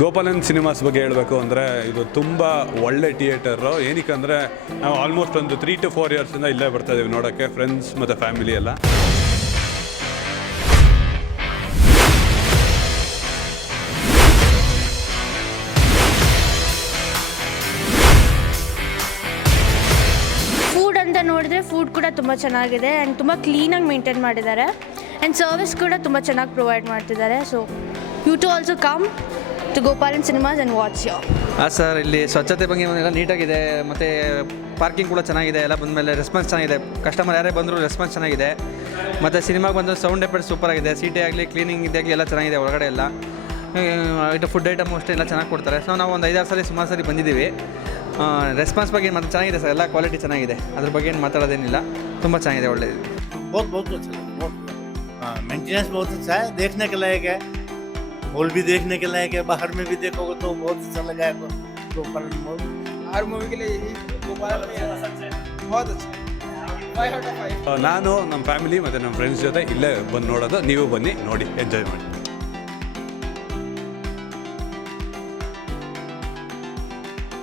Gopalan cinemas ಬಗ್ಗೆ ಹೇಳಬೇಕು ಅಂದರೆ ಇದು ತುಂಬ ಒಳ್ಳೆ ಥಿಯೇಟರು. ಏನಕ್ಕೆ ಅಂದರೆ ನಾವು ಆಲ್ಮೋಸ್ಟ್ ಒಂದು 3 to 4 ಇಯರ್ಸಿಂದ ಇಲ್ಲೇ ಬರ್ತಾ ಇದ್ದೀವಿ ನೋಡೋಕ್ಕೆ, ಫ್ರೆಂಡ್ಸ್ ಮತ್ತು ಫ್ಯಾಮಿಲಿ ಎಲ್ಲ. ಫುಡ್ ಅಂತ ನೋಡಿದ್ರೆ ಫುಡ್ ಕೂಡ ತುಂಬ ಚೆನ್ನಾಗಿದೆ ಆ್ಯಂಡ್ ತುಂಬ ಕ್ಲೀನಾಗಿ ಮೇಂಟೈನ್ ಮಾಡಿದ್ದಾರೆ ಆ್ಯಂಡ್ ಸರ್ವಿಸ್ ಕೂಡ ತುಂಬ ಚೆನ್ನಾಗಿ ಪ್ರೊವೈಡ್ ಮಾಡ್ತಿದ್ದಾರೆ. So you too also come to Gopalan cinemas and watch your. ಹಾಂ ಸರ್, ಇಲ್ಲಿ ಸ್ವಚ್ಛತೆ ಬಗ್ಗೆ ಎಲ್ಲ ನೀಟಾಗಿದೆ, ಮತ್ತು ಪಾರ್ಕಿಂಗ್ ಕೂಡ ಚೆನ್ನಾಗಿದೆ. ಎಲ್ಲ ಬಂದಮೇಲೆ ರೆಸ್ಪಾನ್ಸ್ ಚೆನ್ನಾಗಿದೆ, ಕಸ್ಟಮರ್ ಯಾರೇ ಬಂದರೂ ರೆಸ್ಪಾನ್ಸ್ ಚೆನ್ನಾಗಿದೆ. ಮತ್ತು ಸಿನಿಮಾಗೆ ಬಂದು ಸೌಂಡ್ ಎಫೆಕ್ಟ್ ಸೂಪರ್ ಆಗಿದೆ, ಸೀಟೇ ಆಗಲಿ ಕ್ಲೀನಿಂಗ್ ಇದಾಗಲಿ ಎಲ್ಲ ಚೆನ್ನಾಗಿದೆ. ಒಳಗಡೆ ಎಲ್ಲ ಫುಡ್ ಐಟಮ್ ಅಷ್ಟೇ ಎಲ್ಲ ಚೆನ್ನಾಗಿ ಕೊಡ್ತಾರೆ. ಸೊ ನಾವು ಒಂದು 5-6 ಸಲ ಸುಮಾರು ಸರಿ ಬಂದಿದ್ದೀವಿ. ರೆಸ್ಪಾನ್ಸ್ ಬಗ್ಗೆ ಮತ್ತೆ ಚೆನ್ನಾಗಿದೆ ಸರ್, ಎಲ್ಲ ಕ್ವಾಲಿಟಿ ಚೆನ್ನಾಗಿದೆ, ಅದ್ರ ಬಗ್ಗೆ ಏನು ಮಾತಾಡೋದೇನಿಲ್ಲ, ತುಂಬ ಚೆನ್ನಾಗಿದೆ, ಒಳ್ಳೆಯದು. बहुत अच्छा लगा, बहुत मेंटेनेंस बहुत अच्छा है, देखने के लायक है, मॉल भी देखने के लायक है, बाहर में भी देखोगे तो बहुत अच्छा लगा है गोपालन मॉल. हर मूवी के लिए यही गोपालन बहुत अच्छा 5 out of 5. ನಾನು ನಮ್ಮ ಫ್ಯಾಮಿಲಿ ಮತ್ತು ನಮ್ಮ ಫ್ರೆಂಡ್ಸ್ ಜೊತೆ ಇಲ್ಲೇ ಬಂದು ನೋಡೋದು. ನೀವು ಬನ್ನಿ, ನೋಡಿ, ಎಂಜಾಯ್ ಮಾಡಿ.